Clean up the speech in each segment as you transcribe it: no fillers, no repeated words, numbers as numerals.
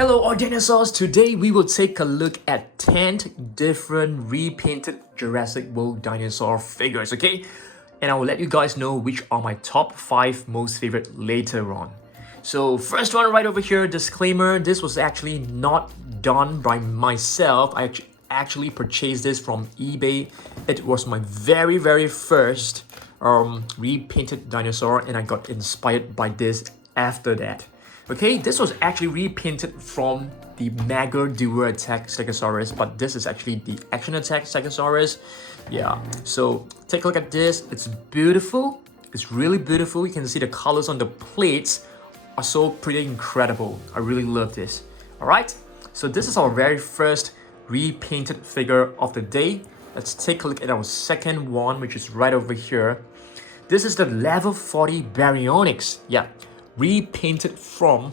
Hello all dinosaurs! Today we will take a look at 10 different repainted Jurassic World dinosaur figures, okay? And I will let you guys know which are my top 5 most favorite later on. So first one right over here, disclaimer, this was actually not done by myself. I actually purchased this from eBay. It was my very first repainted dinosaur and I got inspired by this after that. Okay, this was actually repainted from the Mega Devour Attack Stegosaurus, but this is actually the Action Attack Stegosaurus. Yeah, so take a look at this. It's beautiful. It's really beautiful. You can see the colors on the plates are so pretty incredible. I really love this. All right, so this is our very first repainted figure of the day. Let's take a look at our second one, which is right over here. This is the level 40 Baryonyx. Yeah, repainted from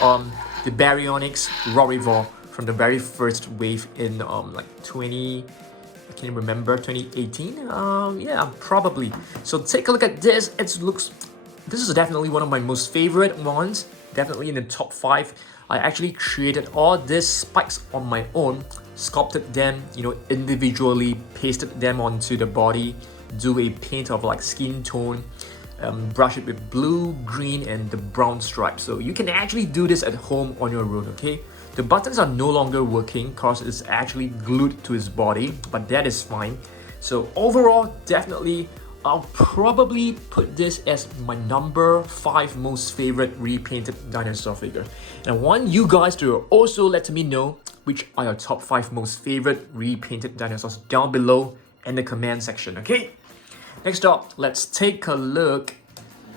the Baryonyx Rorivore from the very first wave in like 20, I can't remember, 2018. Yeah, probably. So take a look at this. This is definitely one of my most favorite ones. Definitely in the top 5. I actually created all these spikes on my own, sculpted them, individually, pasted them onto the body, do a paint of like skin tone, brush it with blue, green, and the brown stripes. So you can actually do this at home on your own, okay? The buttons are no longer working because it's actually glued to his body, but that is fine. So overall, definitely, I'll probably put this as my number 5 most favorite repainted dinosaur figure. And I want you guys to also let me know which are your top 5 most favorite repainted dinosaurs down below in the comment section, okay? Next up, let's take a look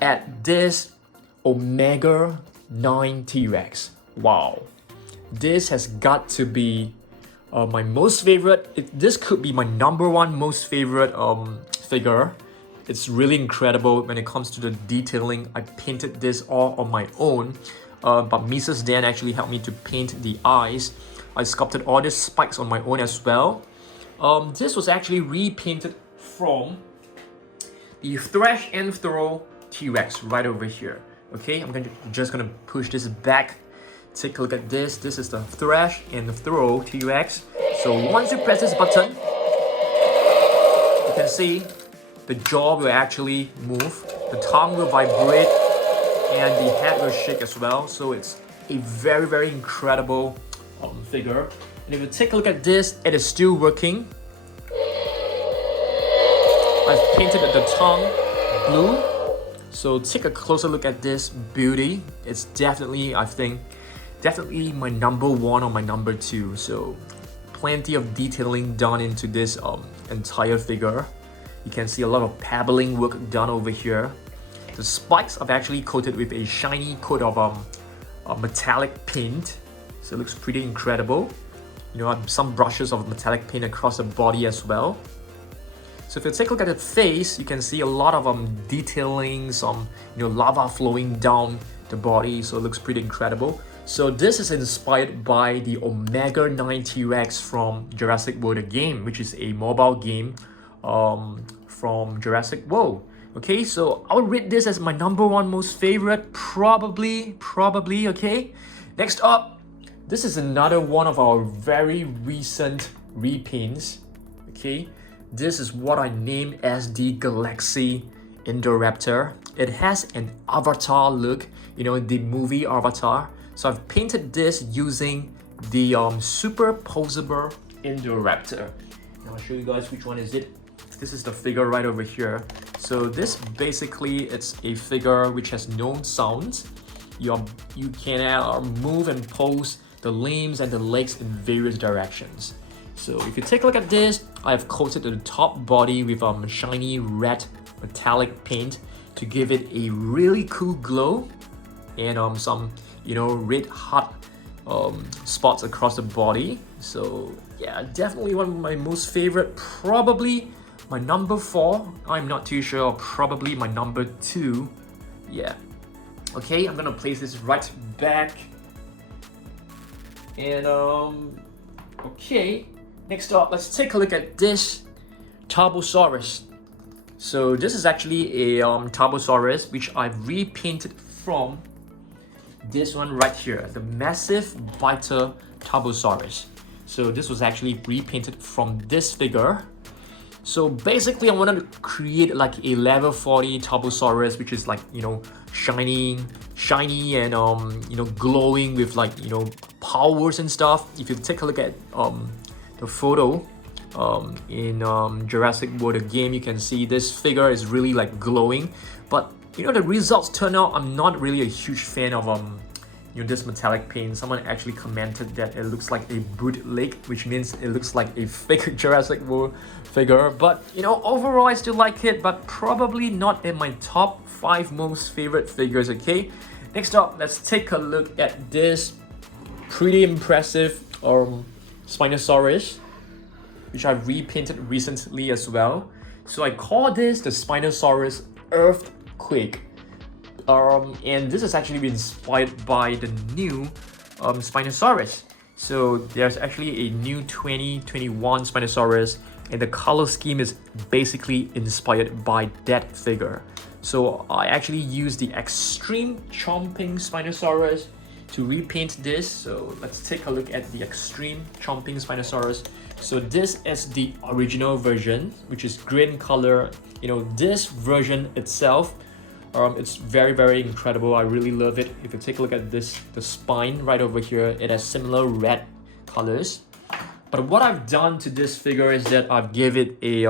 at this Omega 9 T-Rex. Wow, this has got to be my most favorite. This could be my number 1 most favorite figure. It's really incredible when it comes to the detailing. I painted this all on my own, but Mrs. Dan actually helped me to paint the eyes. I sculpted all these spikes on my own as well. This was actually repainted from the Thrash and Throw T-Rex right over here. Okay, I'm just gonna push this back. Take a look at this. This is the Thrash and Throw T-Rex. So once you press this button, you can see the jaw will actually move, the tongue will vibrate, and the head will shake as well. So it's a very incredible figure. And if you take a look at this, it is still working. I've painted the tongue blue. So take a closer look at this beauty. It's definitely, I think, definitely my number 1 or my number 2. So plenty of detailing done into this entire figure. You can see a lot of pabbling work done over here. The spikes I've actually coated with a shiny coat of metallic paint. So it looks pretty incredible. Some brushes of metallic paint across the body as well. So if you take a look at the face, you can see a lot of detailing, some lava flowing down the body. So it looks pretty incredible. So this is inspired by the Omega 9 T-Rex from Jurassic World The Game, which is a mobile game from Jurassic World. Okay, so I would rate this as my number 1 most favorite, probably, okay? Next up, this is another one of our very recent repaints, okay? This is what I named as the Galaxy Indoraptor. It has an avatar look, the movie Avatar. So I've painted this using the super Poseable Indoraptor. And I'll show you guys which one is it. This is the figure right over here. So this basically, it's a figure which has no sound. You can move and pose the limbs and the legs in various directions. So if you take a look at this, I've coated the top body with shiny red metallic paint to give it a really cool glow, and some red hot spots across the body. So yeah, definitely one of my most favorite, probably my number 4. I'm not too sure, probably my number 2. Yeah. Okay, I'm gonna place this right back. And okay. Next up, let's take a look at this Tarbosaurus. So this is actually a Tarbosaurus which I've repainted from this one right here, the massive biter Tarbosaurus. So this was actually repainted from this figure. So basically I wanted to create like a level 40 Tarbosaurus, which is like, you know, shiny and you know, glowing with like, you know, powers and stuff. If you take a look at the photo in Jurassic World The Game, you can see this figure is really like glowing. But you know, the results turn out, I'm not really a huge fan of you know, this metallic paint. Someone actually commented that it looks like a bootleg, which means it looks like a fake Jurassic World figure. But you know, overall I still like it, but probably not in my top 5 most favorite figures. Okay, next up, let's take a look at this pretty impressive Spinosaurus, which I repainted recently as well. So I call this the Spinosaurus Earthquake. And this is actually inspired by the new Spinosaurus. So there's actually a new 2021 Spinosaurus, and the color scheme is basically inspired by that figure. So I actually used the Extreme Chompin Spinosaurus to repaint this. So let's take a look at the Extreme Chompin Spinosaurus. So this is the original version, which is green color. You know, this version itself, it's very incredible. I really love it. If you take a look at this, the spine right over here, it has similar red colors. But what I've done to this figure is that I've give it a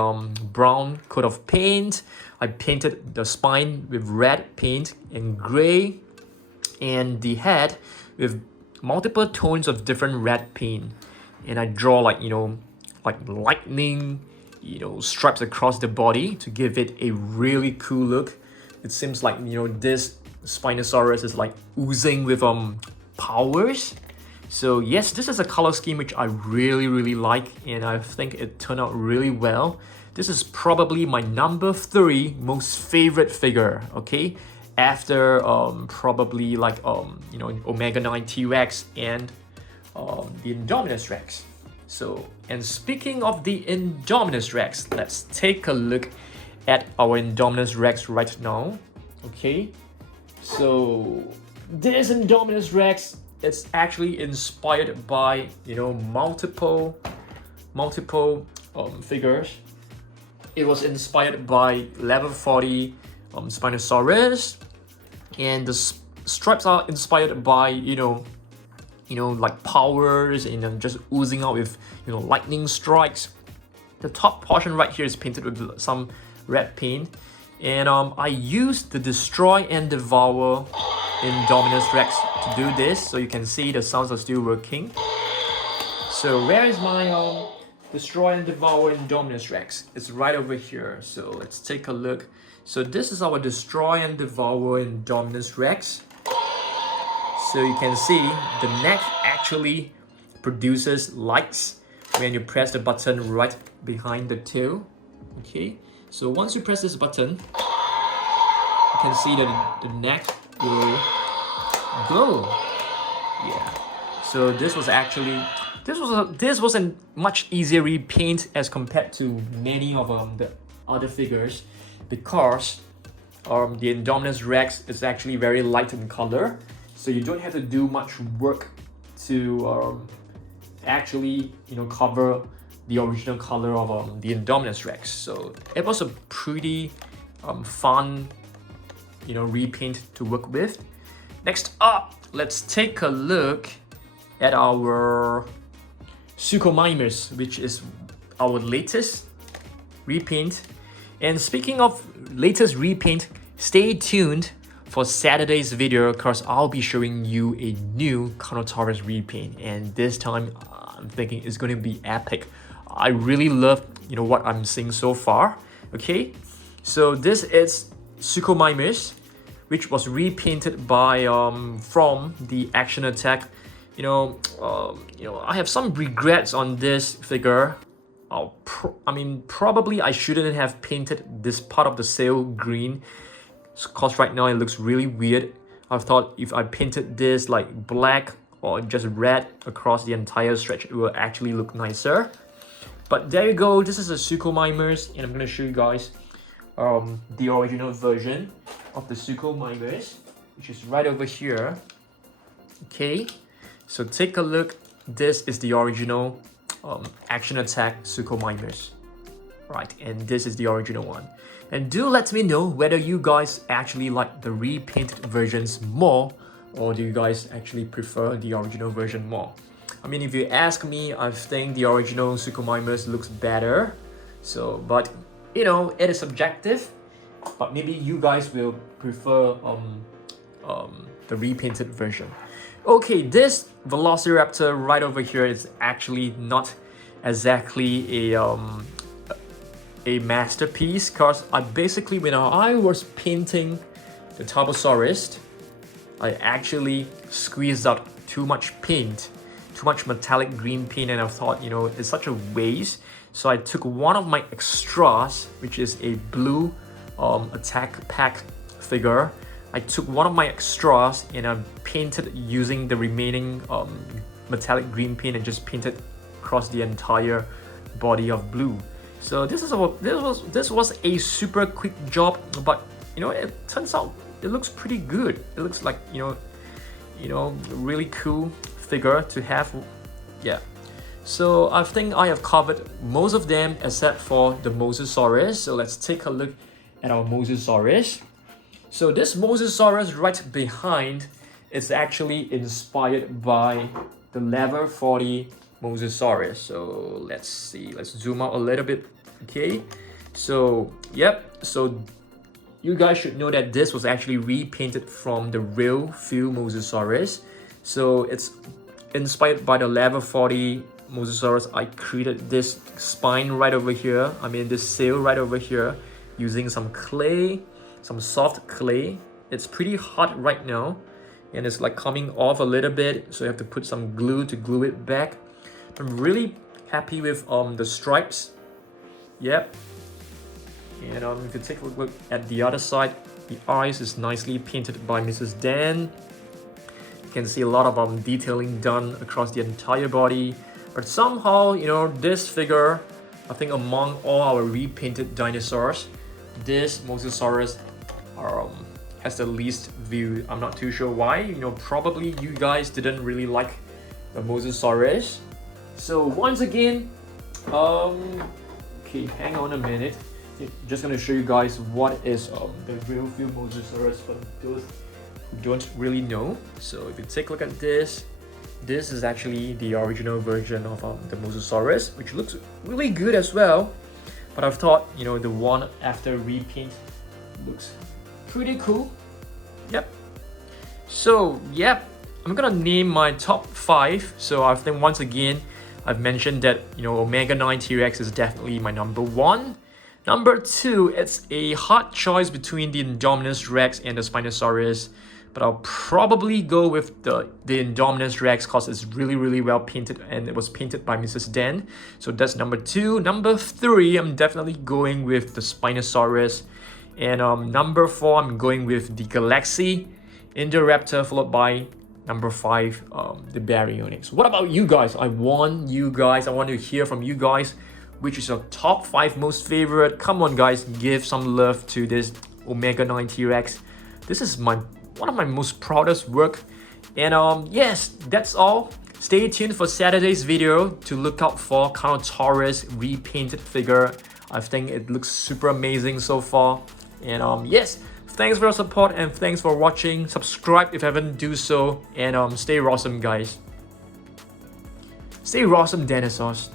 brown coat of paint. I painted the spine with red paint and gray, and the head with multiple tones of different red paint. And I draw like, you know, like lightning, you know, stripes across the body to give it a really cool look. It seems like, you know, this Spinosaurus is like oozing with powers. So yes, this is a color scheme which I really like, and I think it turned out really well. This is probably my number 3 most favorite figure, okay? After probably like you know, Omega 9 TRex and the Indominus Rex. So, and speaking of the Indominus Rex, let's take a look at our Indominus Rex right now. Okay, so this Indominus Rex, it's actually inspired by, you know, multiple figures. It was inspired by level 40 Spinosaurus, and the stripes are inspired by, you know, like powers and just oozing out with, you know, lightning strikes. The top portion right here is painted with some red paint, and I used the Destroy and Devour Indominus Rex to do this, so you can see the sounds are still working. So where is my Destroy and Devour Indominus Rex? It's right over here, so let's take a look. So this is our Destroy and Devour Indominus Rex. So you can see the neck actually produces lights when you press the button right behind the tail. Okay, so once you press this button, you can see that the neck will glow. Yeah. So this was actually this was a much easier repaint as compared to many of the other figures, because the Indominus Rex is actually very light in color. So you don't have to do much work to actually, you know, cover the original color of the Indominus Rex. So it was a pretty fun, you know, repaint to work with. Next up, let's take a look at our Suchomimus, which is our latest repaint. And speaking of latest repaint, stay tuned for Saturday's video, because I'll be showing you a new Carnotaurus repaint, and this time I'm thinking it's going to be epic. I really love, you know, what I'm seeing so far. Okay, so this is Suchomimus, which was repainted by from the Action Attack. You know, I have some regrets on this figure. I mean, probably I shouldn't have painted this part of the sail green, because right now it looks really weird. I thought if I painted this like black or just red across the entire stretch, it will actually look nicer. But there you go, this is a Suchomimus, and I'm going to show you guys the original version of the Suchomimus, which is right over here. Okay, so take a look. This is the original action attack Suchomimus, right? And this is the original one. And do let me know whether you guys actually like the repainted versions more, or do you guys actually prefer the original version more? I mean, if you ask me, I think the original Suchomimus looks better. So, but you know, it is subjective. But maybe you guys will prefer the repainted version. Okay, this Velociraptor right over here is actually not exactly a masterpiece, because I basically, when I was painting the Tarbosaurus, I actually squeezed out too much paint, too much metallic green paint, and I thought, you know, it's such a waste. So I took one of my extras, which is a blue attack pack figure. I took one of my extras and I painted using the remaining metallic green paint and just painted across the entire body of blue. So this was a super quick job, but you know, it turns out it looks pretty good. It looks like, you know, really cool figure to have. Yeah. So I think I have covered most of them except for the Mosasaurus. So let's take a look at our Mosasaurus. So this Mosasaurus right behind is actually inspired by the level 40 Mosasaurus. So let's see, let's zoom out a little bit. Okay, so yep, so you guys should know that this was actually repainted from the real few Mosasaurus. So it's inspired by the level 40 Mosasaurus. I created this spine right over here, I mean this sail right over here, using some clay, some soft clay. It's pretty hot right now and it's like coming off a little bit, so you have to put some glue to glue it back. I'm really happy with the stripes. Yep. And if you take a look at the other side, the eyes is nicely painted by Mrs. Dan. You can see a lot of detailing done across the entire body. But somehow, you know, this figure, I think among all our repainted dinosaurs, this Mosasaurus has the least view. I'm not too sure why. You know, probably you guys didn't really like the Mosasaurus. So once again, okay, hang on a minute. Just gonna show you guys what is the real few Mosasaurus for those who don't really know. So if you take a look at this, this is actually the original version of the Mosasaurus, which looks really good as well. But I've thought, you know, the one after repaint looks pretty cool. Yep. So, yep, I'm gonna name my top 5. So I think once again, I've mentioned that, you know, Omega 9 T-Rex is definitely my number 1. Number 2, it's a hard choice between the Indominus Rex and the Spinosaurus. But I'll probably go with the Indominus Rex because it's really well painted and it was painted by Mrs. Dan. So that's number 2. Number 3, I'm definitely going with the Spinosaurus. And number 4, I'm going with the Galaxy Indoraptor, followed by number 5, the Baryonyx. What about you guys? I want to hear from you guys. Which is your top 5 most favorite? Come on guys, give some love to this Omega 9 T-Rex. This is one of my most proudest work. And yes, that's all. Stay tuned for Saturday's video to look out for Carnotaurus repainted figure. I think it looks super amazing so far. And yes, thanks for your support and thanks for watching. Subscribe if you haven't do so. And stay awesome guys. Stay awesome dinosaurs.